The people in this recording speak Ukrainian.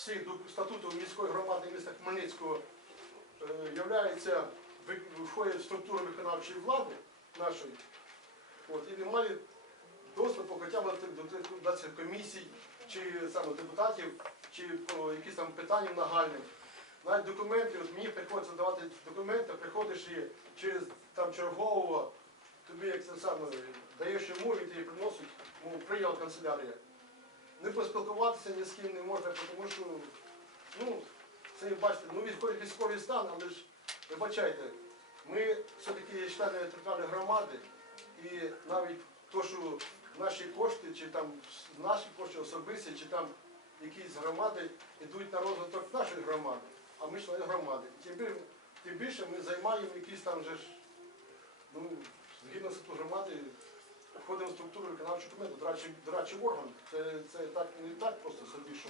всіх до статуту міської громади міста Хмельницького е, входить в структуру виконавчої влади нашої, от, і не має доступу хоча б до, цих комісій, чи саме депутатів, чи якісь там питанням нагальним. Навіть документи, от мені приходиться давати документи, приходиш і через там чергового, тобі як це саме даєш йому, він тобі приносить, мов прийняв канцелярія. Не поспілкуватися ні з ким не можна, тому що, ну, це бачите, ну відходить військовий стан, але ж вибачайте, ми все-таки є члени територіальної громади, і навіть то, що наші кошти, чи там наші кошти особисті, чи там якісь громади йдуть на розвиток нашої громади, а ми члени громади. Тим більше, ми займаємо якісь там же ж, ну, згідно статуту громади, входимо в структуру виконавчого комітету, До речі, орган. Це, це так не так просто собі, що